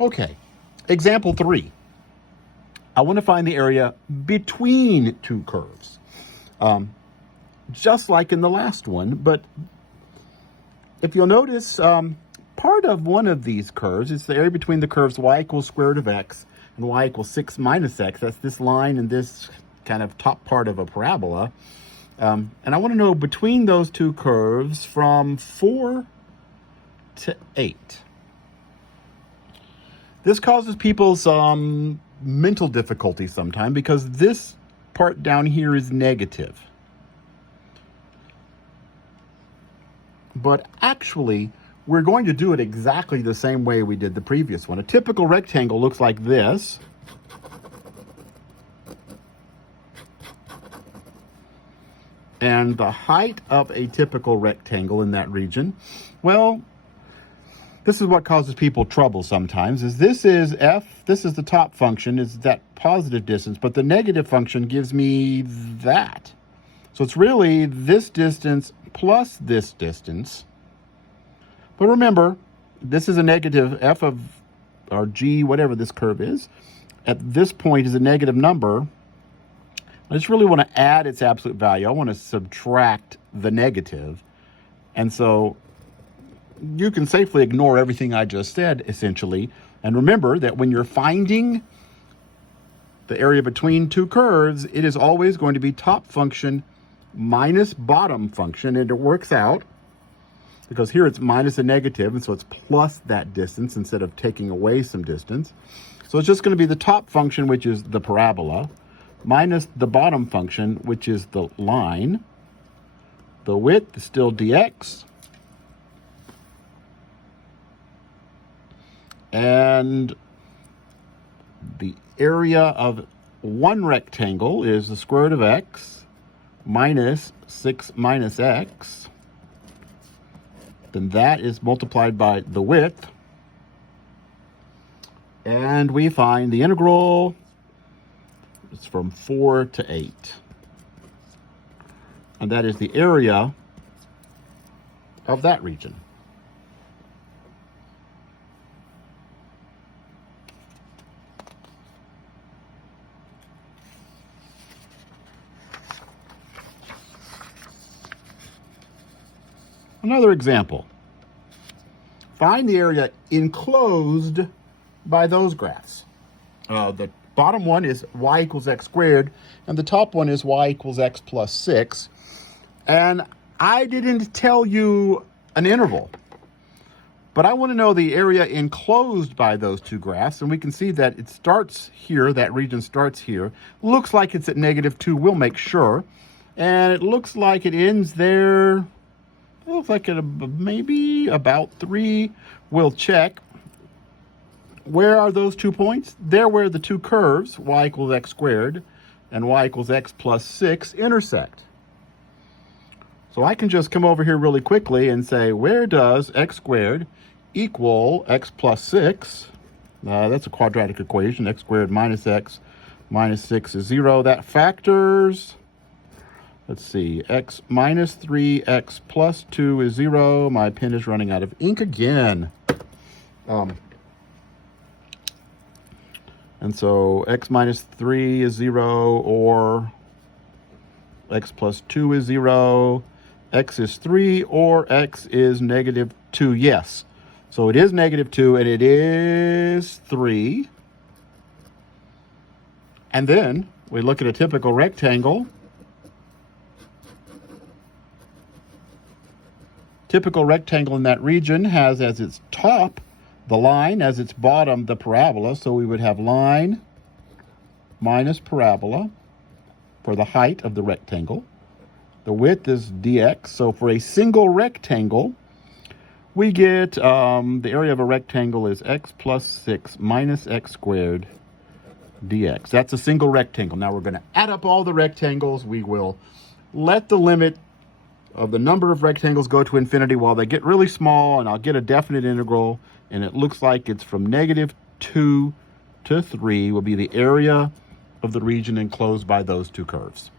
Okay, example 3. I want to find the area between two curves. Just like in the last one, but if you'll notice, part of one of these curves is the area between the curves y equals square root of x and y equals 6 minus x. That's this line and this kind of top part of a parabola. And I want to know between those two curves from 4 to 8. This causes people some mental difficulty sometimes because this part down here is negative. But actually, we're going to do it exactly the same way we did the previous one. A typical rectangle looks like this. And the height of a typical rectangle in that region, well, this is what causes people trouble sometimes, is this is f, this is the top function, is that positive distance, but the negative function gives me that. So it's really this distance plus this distance. But remember, this is a negative f of, or g, whatever this curve is, at this point is a negative number. I just really want to add its absolute value. I want to subtract the negative. And so you can safely ignore everything I just said, essentially. And remember that when you're finding the area between two curves, it is always going to be top function minus bottom function. And it works out because here it's minus a negative, and so it's plus that distance instead of taking away some distance. So it's just going to be the top function, which is the parabola, minus the bottom function, which is the line. The width is still dx. And the area of one rectangle is the square root of x minus 6 minus x. Then that is multiplied by the width. And we find the integral is from 4 to 8. And that is the area of that region. Another example. Find the area enclosed by those graphs. The bottom one is y equals x squared, and the top one is y equals x plus 6. And I didn't tell you an interval, but I want to know the area enclosed by those two graphs, and we can see that it starts here, that region starts here. Looks like it's at -2, we'll make sure. And it looks like it ends there. It looks like it maybe about 3. We'll check. Where are those 2 points? They're where the two curves, y equals x squared and y equals x plus 6, intersect. So I can just come over here really quickly and say, where does x squared equal x plus 6? That's a quadratic equation. X squared minus x minus 6 is 0. That factors, let's see, x minus 3, x plus 2 is 0. My pen is running out of ink again. And so x minus 3 is 0, or x plus 2 is 0, x is 3, or x is -2. Yes. So it is -2, and it is 3. And then we look at a typical rectangle. Typical rectangle in that region has as its top the line, as its bottom the parabola. So we would have line minus parabola for the height of the rectangle. The width is dx. So for a single rectangle, we get the area of a rectangle is x plus 6 minus x squared dx. That's a single rectangle. Now we're going to add up all the rectangles. We will let the limit of the number of rectangles go to infinity while they get really small, and I'll get a definite integral, and it looks like it's from -2 to 3 will be the area of the region enclosed by those two curves.